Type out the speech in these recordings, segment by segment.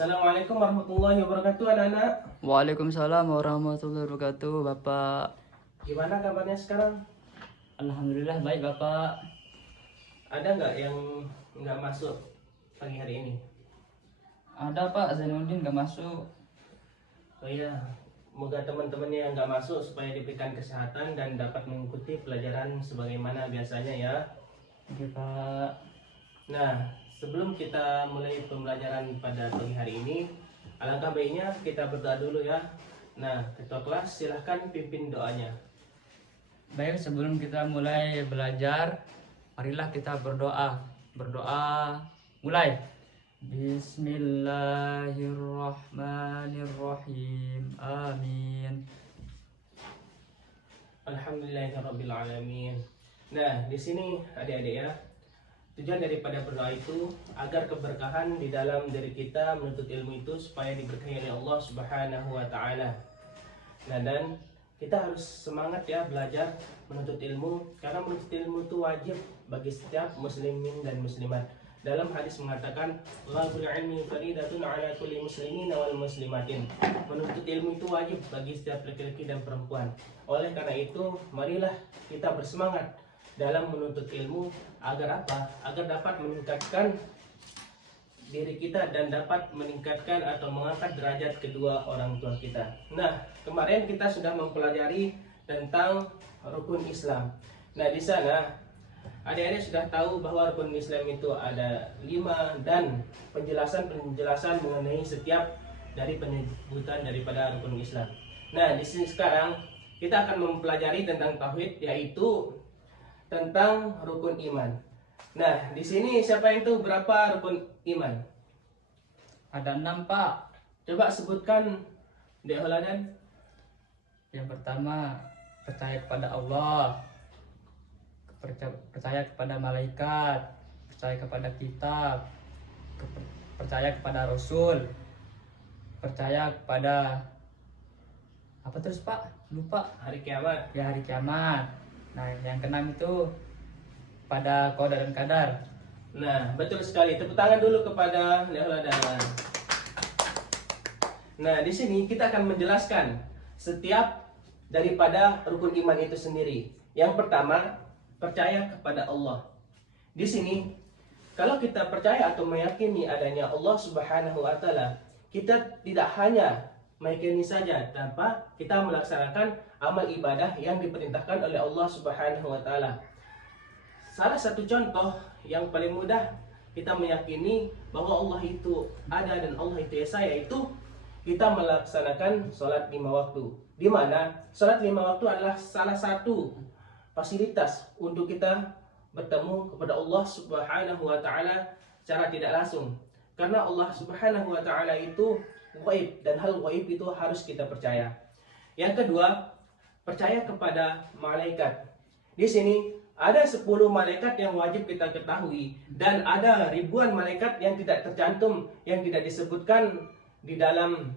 Assalamualaikum warahmatullahi wabarakatuh anak-anak. Waalaikumsalam warahmatullahi wabarakatuh, Bapak. Gimana kabarnya sekarang? Alhamdulillah baik, Bapak. Ada nggak yang nggak masuk pagi hari ini? Ada, Pak, Zainuddin gak masuk. Oh iya, semoga teman-temannya yang nggak masuk supaya diberikan kesehatan dan dapat mengikuti pelajaran sebagaimana biasanya ya. Oke, Pak. Nah, sebelum kita mulai pembelajaran pada pagi hari ini, alangkah baiknya kita berdoa dulu ya. Nah, ketua kelas silahkan pimpin doanya. Baik, sebelum kita mulai belajar, marilah kita berdoa. Berdoa, mulai. Bismillahirrahmanirrahim. Amin. Alhamdulillahirrabbilalamin. Nah, di sini adik-adik ya, tujuan daripada berdoa itu agar keberkahan di dalam diri kita menuntut ilmu itu supaya diberkahi oleh Allah Subhanahu wa taala. Nah, dan kita harus semangat ya belajar menuntut ilmu, karena menuntut ilmu itu wajib bagi setiap muslimin dan muslimat. Dalam hadis mengatakan, "Talabul ilmi faridatun 'ala kulli muslimin wal muslimatin." Menuntut ilmu itu wajib bagi setiap laki-laki dan perempuan. Oleh karena itu, marilah kita bersemangat dalam menuntut ilmu agar apa? Agar dapat meningkatkan diri kita dan dapat meningkatkan atau mengangkat derajat kedua orang tua kita. Nah, kemarin kita sudah mempelajari tentang rukun Islam. Nah, di sana adik-adik sudah tahu bahwa rukun Islam itu ada 5 dan penjelasan-penjelasan mengenai setiap dari penyebutan daripada rukun Islam. Nah, di sini sekarang kita akan mempelajari tentang tauhid, yaitu tentang rukun iman. Nah, di sini siapa yang tahu berapa rukun iman? Ada 6, Pak. Coba sebutkan, Dek Holadan. Yang pertama, percaya kepada Allah, percaya kepada malaikat, percaya kepada kitab, percaya kepada Rasul, percaya kepada apa terus, Pak? Lupa. Hari kiamat. Ya, hari kiamat. Nah, yang keenam itu pada qada dan kadar. Nah, betul sekali. Tepuk tangan dulu kepada Dek Holadan. Nah, di sini kita akan menjelaskan setiap daripada rukun iman itu sendiri. Yang pertama, percaya kepada Allah. Di sini, kalau kita percaya atau meyakini adanya Allah Subhanahu wa taala, kita tidak hanya meyakini saja tanpa kita melaksanakan amal ibadah yang diperintahkan oleh Allah Subhanahu wa taala. Salah satu contoh yang paling mudah kita meyakini bahwa Allah itu ada dan Allah itu esa, yaitu kita melaksanakan sholat 5 waktu. Di mana sholat 5 waktu adalah salah satu fasilitas untuk kita bertemu kepada Allah Subhanahu wa taala secara tidak langsung. Karena Allah Subhanahu wa taala itu gaib, dan hal gaib itu harus kita percaya. Yang kedua, percaya kepada malaikat. Di sini ada 10 malaikat yang wajib kita ketahui, dan ada ribuan malaikat yang tidak tercantum, yang tidak disebutkan di dalam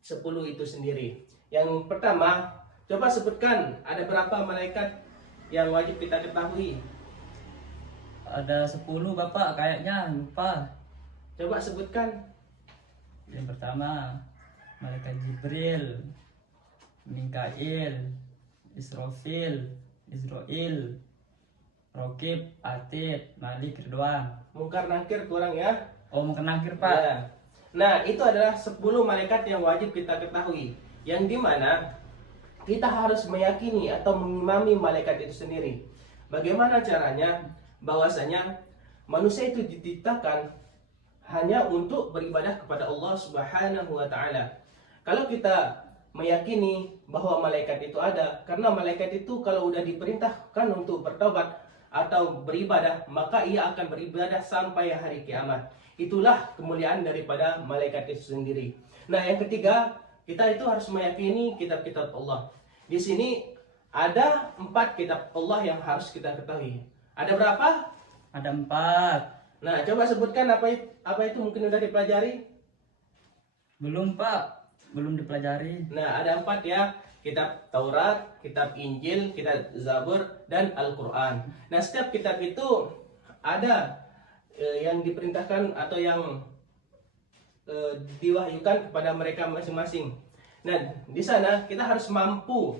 10 itu sendiri. Yang pertama, coba sebutkan ada berapa malaikat yang wajib kita ketahui? Ada 10, Bapak, kayaknya lupa. Coba sebutkan. Yang pertama, malaikat Jibril, Mikail, Israfil, Israil, Rokib, Atid, Malik, Ridwan. Mungkar Nakir kurang ya? Oh, Mungkar Nakir, Pak. Ya. Nah, itu adalah 10 malaikat yang wajib kita ketahui, yang dimana kita harus meyakini atau mengimami malaikat itu sendiri. Bagaimana caranya? Bahwasanya manusia itu diciptakan hanya untuk beribadah kepada Allah Subhanahu wa taala. Kalau kita meyakini bahwa malaikat itu ada, karena malaikat itu kalau udah diperintahkan untuk bertobat atau beribadah, maka ia akan beribadah sampai hari kiamat. Itulah kemuliaan daripada malaikat itu sendiri. Nah, yang ketiga, kita itu harus meyakini kitab-kitab Allah. Di sini ada 4 kitab Allah yang harus kita ketahui. Ada berapa? Ada 4. Nah, coba sebutkan apa itu mungkin udah dipelajari? Belum, Pak. Belum dipelajari. Nah, ada 4 ya. Kitab Taurat, kitab Injil, kitab Zabur, dan Al-Quran. Nah, setiap kitab itu ada yang diperintahkan atau yang diwahyukan kepada mereka masing-masing. Nah, di sana kita harus mampu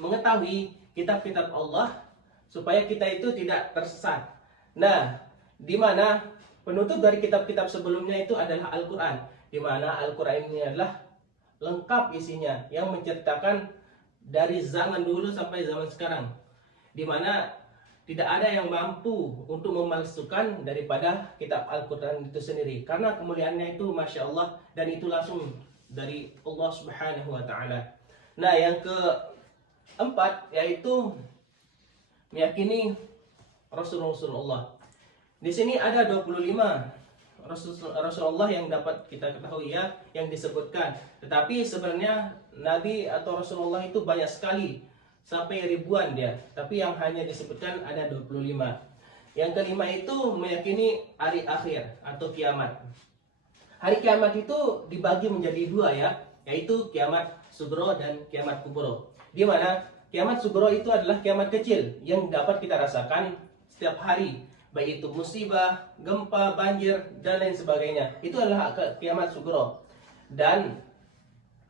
mengetahui kitab-kitab Allah supaya kita itu tidak tersesat. Nah, di mana penutup dari kitab-kitab sebelumnya itu adalah Al-Quran, di mana Al-Quran ini adalah lengkap isinya yang menceritakan dari zaman dulu sampai zaman sekarang, di mana tidak ada yang mampu untuk memalsukan daripada kitab Al-Quran itu sendiri, karena kemuliaannya itu Masya Allah, dan itu langsung dari Allah Subhanahu wa Ta'ala. Nah, yang keempat yaitu meyakini Rasulullah. Di sini ada 25 Rasulullah yang dapat kita ketahui ya, yang disebutkan. Tetapi sebenarnya Nabi atau Rasulullah itu banyak sekali, sampai ribuan dia. Tapi yang hanya disebutkan ada 25. Yang kelima itu meyakini hari akhir atau kiamat. Hari kiamat itu dibagi menjadi dua ya, yaitu kiamat sugro dan kiamat kubro. Di mana kiamat sugro itu adalah kiamat kecil yang dapat kita rasakan setiap hari, baik itu musibah, gempa, banjir, dan lain sebagainya. Itu adalah kiamat sugro. Dan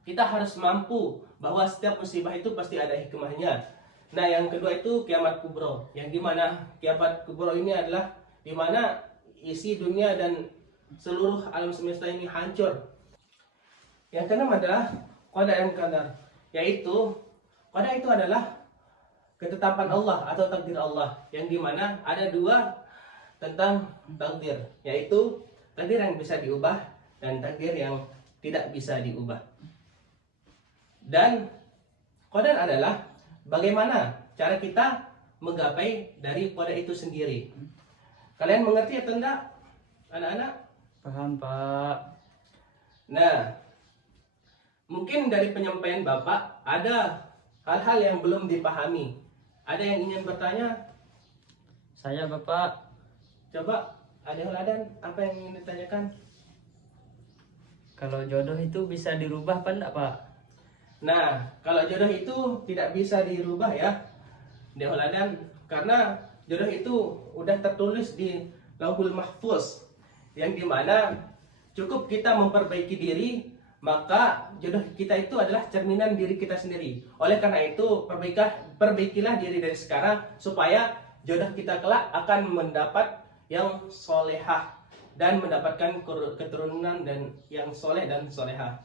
kita harus mampu bahwa setiap musibah itu pasti ada hikmahnya. Nah, yang kedua itu kiamat kubro, yang dimana kiamat kubro ini adalah dimana isi dunia dan seluruh alam semesta ini hancur. Yang keenam adalah qada dan qadar, yaitu qada itu adalah ketetapan Allah atau takdir Allah, yang dimana ada dua tentang takdir, yaitu takdir yang bisa diubah dan takdir yang tidak bisa diubah. Dan qadar adalah bagaimana cara kita menggapai dari qada itu sendiri. Kalian mengerti atau tidak, anak-anak? Paham, Pak. Nah, mungkin dari penyampaian Bapak ada hal-hal yang belum dipahami. Ada yang ingin bertanya? Saya, Bapak. Coba, Adil Adan, apa yang ingin ditanyakan? Kalau jodoh itu bisa dirubah apa enggak, Pak? Nah, kalau jodoh itu tidak bisa dirubah ya, Adil Adan, karena jodoh itu udah tertulis di Lauhul Mahfuz, yang dimana cukup kita memperbaiki diri, maka jodoh kita itu adalah cerminan diri kita sendiri. Oleh karena itu, perbaikilah diri dari sekarang supaya jodoh kita kelak akan mendapat yang solehah dan mendapatkan keturunan dan yang soleh dan solehah.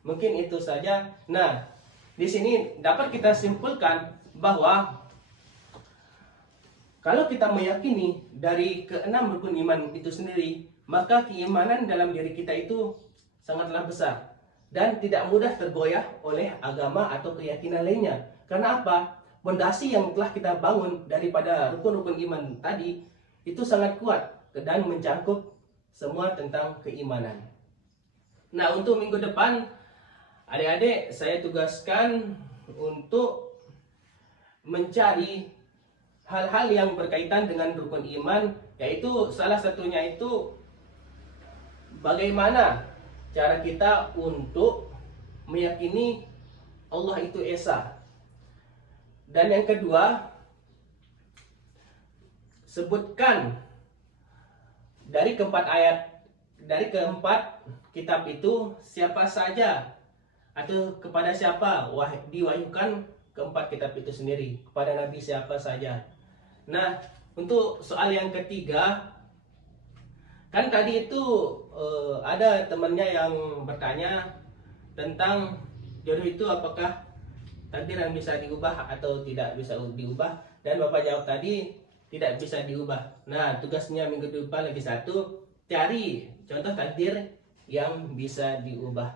Mungkin itu saja. Nah, di sini dapat kita simpulkan bahwa kalau kita meyakini dari keenam rukun iman itu sendiri, maka keimanan dalam diri kita itu sangatlah besar dan tidak mudah tergoyah oleh agama atau keyakinan lainnya. Karena apa? Pondasi yang telah kita bangun daripada rukun-rukun iman tadi itu sangat kuat dan mencangkup semua tentang keimanan. Nah, untuk minggu depan, adik-adik saya tugaskan untuk mencari hal-hal yang berkaitan dengan rukun iman, yaitu salah satunya itu bagaimana cara kita untuk meyakini Allah itu Esa. Dan yang kedua, sebutkan dari keempat kitab itu siapa saja atau kepada siapa diwahyukan keempat kitab itu sendiri, kepada Nabi siapa saja. Nah, untuk soal yang ketiga, kan tadi itu ada temannya yang bertanya tentang jodoh itu apakah takdir yang bisa diubah atau tidak bisa diubah, dan Bapak jawab tadi tidak bisa diubah. Nah, tugasnya minggu depan lagi satu, cari contoh takdir yang bisa diubah.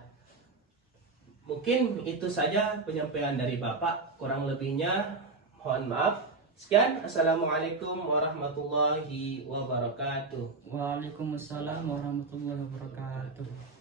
Mungkin itu saja penyampaian dari Bapak, kurang lebihnya mohon maaf. Sekian, assalamualaikum warahmatullahi wabarakatuh. Waalaikumsalam warahmatullahi wabarakatuh.